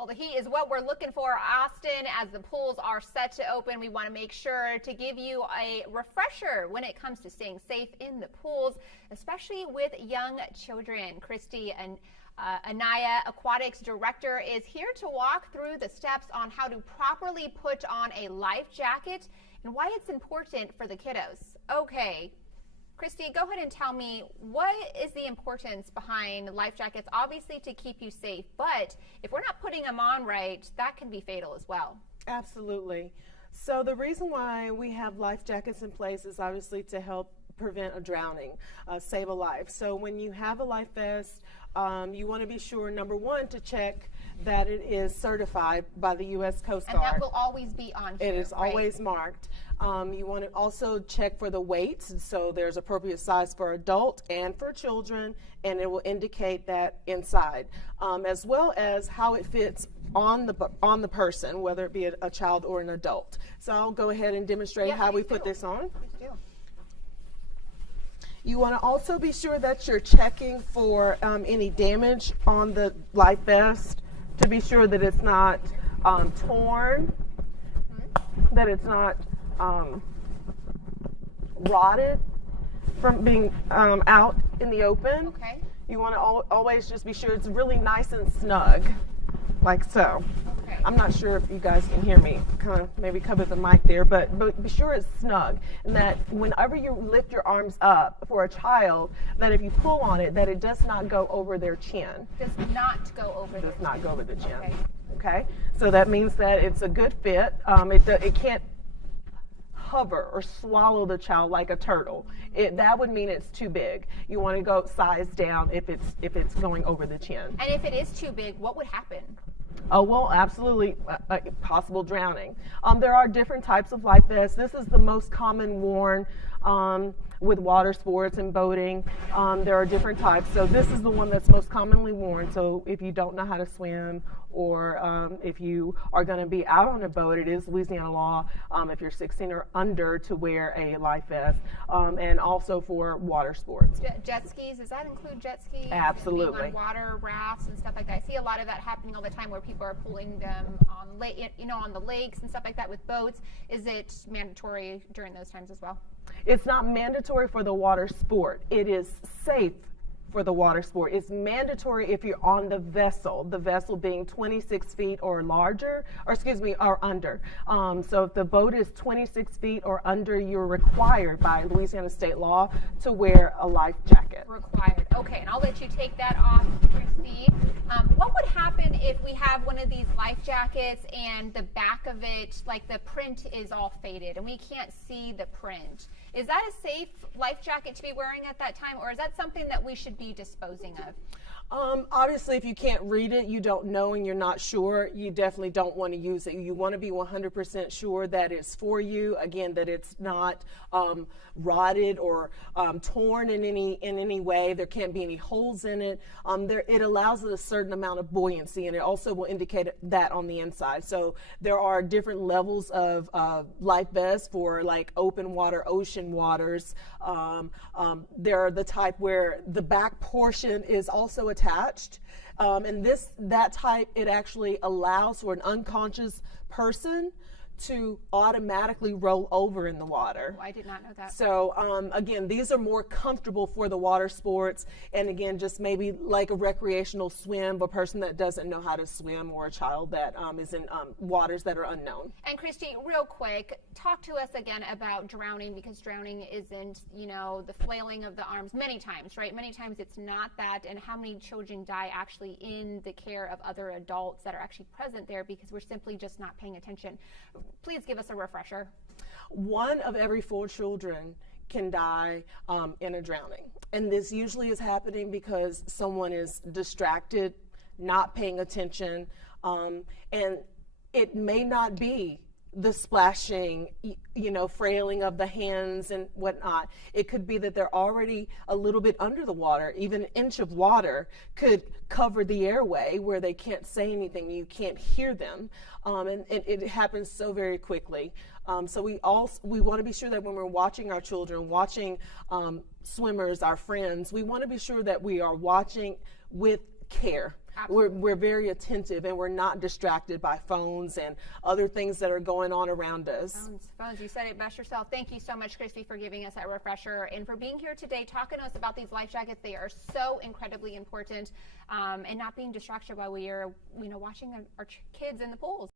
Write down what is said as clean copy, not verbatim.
Well, the heat is what we're looking for, Austin. As the pools are set to open, we want to make sure to give you a refresher when it comes to staying safe in the pools, especially with young children. Christy and Anaya, Aquatics Director, is here to walk through the steps on how to properly put on a life jacket and why it's important for the kiddos. Okay. Christy, go ahead and tell me, what is the importance behind life jackets? Obviously to keep you safe, but if we're not putting them on right, that can be fatal as well. Absolutely. So the reason why we have life jackets in place is obviously to help prevent a drowning, save a life. So when you have a life vest, you want to be sure, number one, to check that it is certified by the U.S. Coast Guard. And that will always be on here, It is always marked. You want to also check for the weights, so there's appropriate size for adult and for children, and it will indicate that inside, as well as how it fits on the person, whether it be a child or an adult. So I'll go ahead and demonstrate how we put this on. Please do. You want to also be sure that you're checking for any damage on the life vest, to be sure that it's not torn, that it's not rotted from being out in the open. Okay. You want to always just be sure it's really nice and snug, like so. Okay. I'm not sure if you guys can hear me, kind of maybe cover the mic there, but be sure it's snug, and that whenever you lift your arms up for a child, that if you pull on it, that it does not go over their chin. Does not go over the Does not go over the chin. Okay. Okay, so that means that it's a good fit. It can't hover or swallow the child like a turtle. That would mean it's too big. You want to go size down if it's going over the chin. And if it is too big, what would happen? Oh, well, absolutely possible drowning. There are different types of life vests. This is the most common worn with water sports and boating. There are different types. So this is the one that's most commonly worn. So if you don't know how to swim, or if you are going to be out on a boat, it is Louisiana law if you're 16 or under to wear a life vest, and also for water sports. Jet skis, does that include jet skis? Absolutely. Being on water rafts and stuff like that. I see a lot of that happening all the time where people are pulling them on on the lakes and stuff like that with boats. Is it mandatory during those times as well? It's not mandatory for the water sport. It is safe for the water sport. It's mandatory if you're on the vessel being 26 feet or larger, or under. So if the boat is 26 feet or under, you're required by Louisiana state law to wear a life jacket. Required. Okay, and I'll let you take that off, Christy. What would happen if we have one of these life jackets and the back of it, like the print is all faded and we can't see the print? Is that a safe life jacket to be wearing at that time, or is that something that we should be disposing of? Obviously, if you can't read it, you don't know, and you're not sure, you definitely don't want to use it. You want to be 100% sure that it's for you. Again, that it's not rotted or torn in any way. There can't be any holes in it. It allows it a certain amount of buoyancy, and it also will indicate that on the inside. So there are different levels of life vests for like open water, ocean waters. There are the type where the back portion is also attached, and that type, it actually allows for an unconscious person to automatically roll over in the water. Oh, I did not know that. So again, these are more comfortable for the water sports, and again, just maybe like a recreational swim, a person that doesn't know how to swim, or a child that is in waters that are unknown. And Christy, real quick, talk to us again about drowning, because drowning isn't, the flailing of the arms many times, right? Many times it's not that, and how many children die actually in the care of other adults that are actually present there because we're simply just not paying attention. Please give us a refresher. 1 of every 4 children can die in a drowning. And this usually is happening because someone is distracted, not paying attention, and it may not be the splashing, frailing of the hands and whatnot. It could be that they're already a little bit under the water. Even an inch of water could cover the airway where they can't say anything, you can't hear them, and it happens so very quickly. So we want to be sure that when we're watching our children, watching swimmers, our friends, we want to be sure that we are watching with care. we're very attentive, and we're not distracted by phones and other things that are going on around us. Phones, you said it best yourself. Thank you so much, Christy, for giving us that refresher and for being here today talking to us about these life jackets. They are so incredibly important, and not being distracted while we are watching our kids in the pools.